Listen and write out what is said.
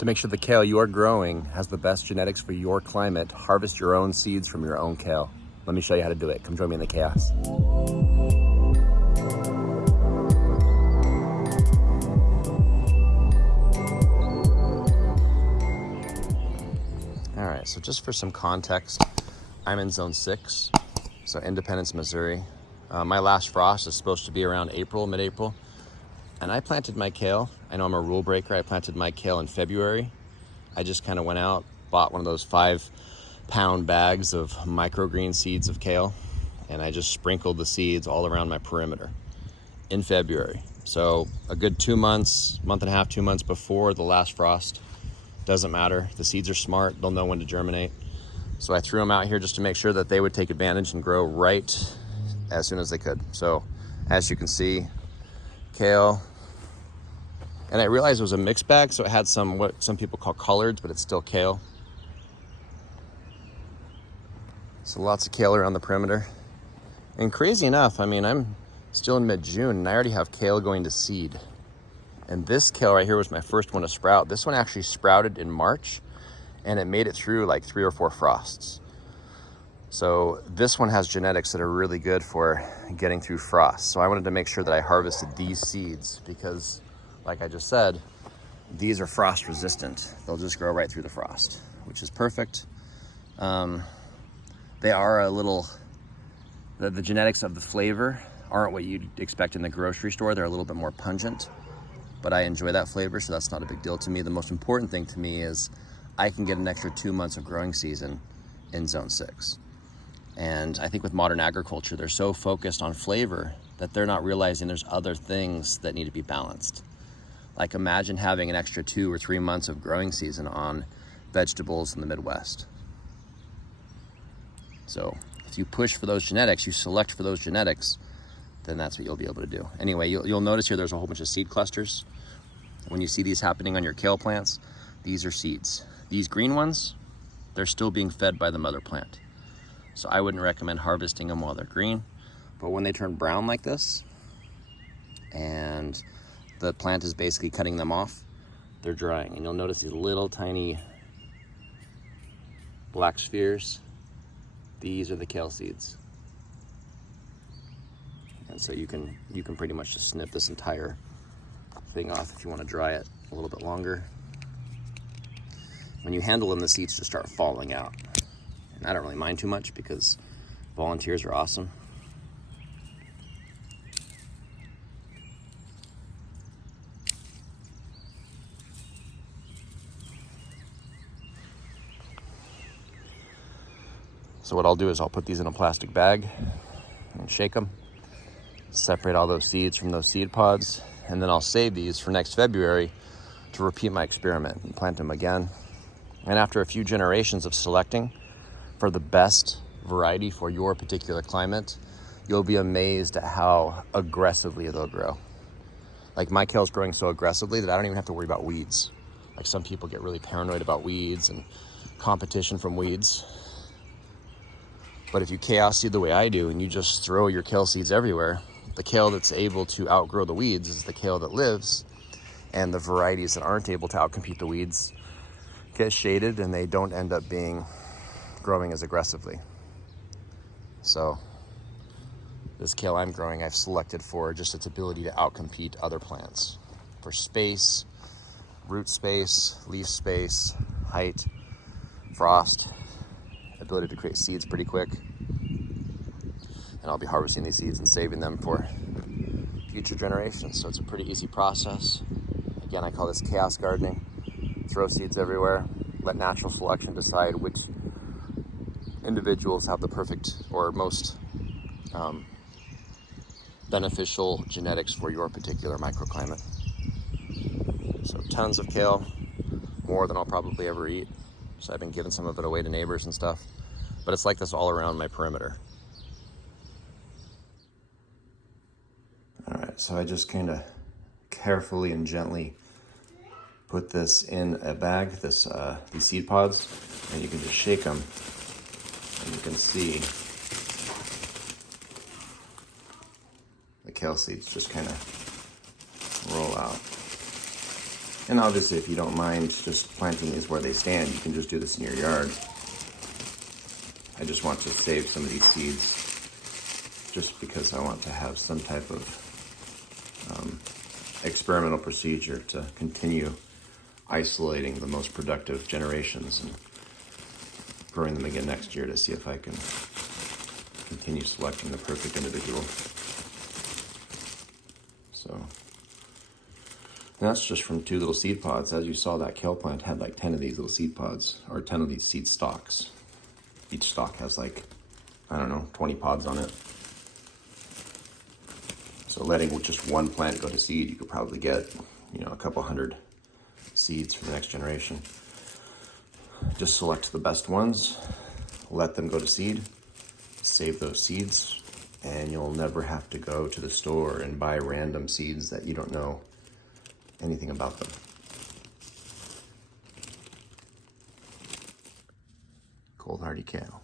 To make sure the kale you are growing has the best genetics for your climate, harvest your own seeds from your own kale. Let me show you how to do it. Come join me in the chaos. All right, so just for some context, I'm in zone 6, so Independence, Missouri. My last frost is supposed to be around April, mid-April. And I planted my kale. I know I'm a rule breaker. I planted my kale in February. I just kind of went out, bought one of those 5-pound bags of microgreen seeds of kale, and I just sprinkled the seeds all around my perimeter in February. So a good 2 months, month and a half, 2 months before the last frost. Doesn't matter. The seeds are smart. They'll know when to germinate. So I threw them out here just to make sure that they would take advantage and grow right as soon as they could. So as you can see, kale. And I realized it was a mixed bag, so it had some, what some people call collards, but it's still kale. So lots of kale around the perimeter. And crazy enough, I mean, I'm still in mid-June and I already have kale going to seed. And this kale right here was my first one to sprout. This one actually sprouted in March and it made it through like 3 or 4 frosts. So this one has genetics that are really good for getting through frost. So I wanted to make sure that I harvested these seeds because, like I just said, these are frost resistant. They'll just grow right through the frost, which is perfect. They are a little, the genetics of the flavor aren't what you'd expect in the grocery store. They're a little bit more pungent, but I enjoy that flavor, so that's not a big deal to me. The most important thing to me is I can get an extra 2 months of growing season in zone 6. And I think with modern agriculture, they're so focused on flavor that they're not realizing there's other things that need to be balanced. Like imagine having an extra 2 or 3 months of growing season on vegetables in the Midwest. So if you push for those genetics, you select for those genetics, then that's what you'll be able to do. Anyway, you'll notice here there's a whole bunch of seed clusters. When you see these happening on your kale plants, these are seeds. These green ones, they're still being fed by the mother plant. So I wouldn't recommend harvesting them while they're green. But when they turn brown like this, and the plant is basically cutting them off, they're drying. And you'll notice these little tiny black spheres. These are the kale seeds. And so you can pretty much just snip this entire thing off if you want to dry it a little bit longer. When you handle them, the seeds just start falling out. And I don't really mind too much because volunteers are awesome. So what I'll do is I'll put these in a plastic bag and shake them, separate all those seeds from those seed pods, and then I'll save these for next February to repeat my experiment and plant them again. And after a few generations of selecting for the best variety for your particular climate, you'll be amazed at how aggressively they'll grow. Like my kale's growing so aggressively that I don't even have to worry about weeds. Like some people get really paranoid about weeds and competition from weeds. But if you chaos seed the way I do and you just throw your kale seeds everywhere, the kale that's able to outgrow the weeds is the kale that lives, and the varieties that aren't able to outcompete the weeds get shaded and they don't end up growing as aggressively. So this kale I'm growing, I've selected for just its ability to outcompete other plants for space, root space, leaf space, height, frost, ability to create seeds pretty quick. And I'll be harvesting these seeds and saving them for future generations. So it's a pretty easy process. Again, I call this chaos gardening. Throw seeds everywhere, let natural selection decide which individuals have the perfect or most beneficial genetics for your particular microclimate. So tons of kale, more than I'll probably ever eat. So I've been giving some of it away to neighbors and stuff. But it's like this all around my perimeter. All right, so I just kind of carefully and gently put this in a bag, these seed pods, and you can just shake them, and you can see the kale seeds just kind of roll out. And obviously, if you don't mind just planting these where they stand, you can just do this in your yard. I just want to save some of these seeds just because I want to have some type of experimental procedure to continue isolating the most productive generations and growing them again next year to see if I can continue selecting the perfect individual. So that's just from 2 little seed pods. As you saw, that kale plant had like 10 of these little seed pods, or 10 of these seed stalks. Each stalk has like, I don't know, 20 pods on it. So letting just one plant go to seed, you could probably get, a couple hundred seeds for the next generation. Just select the best ones, let them go to seed, save those seeds, and you'll never have to go to the store and buy random seeds that you don't know anything about them. Cold hardy kale.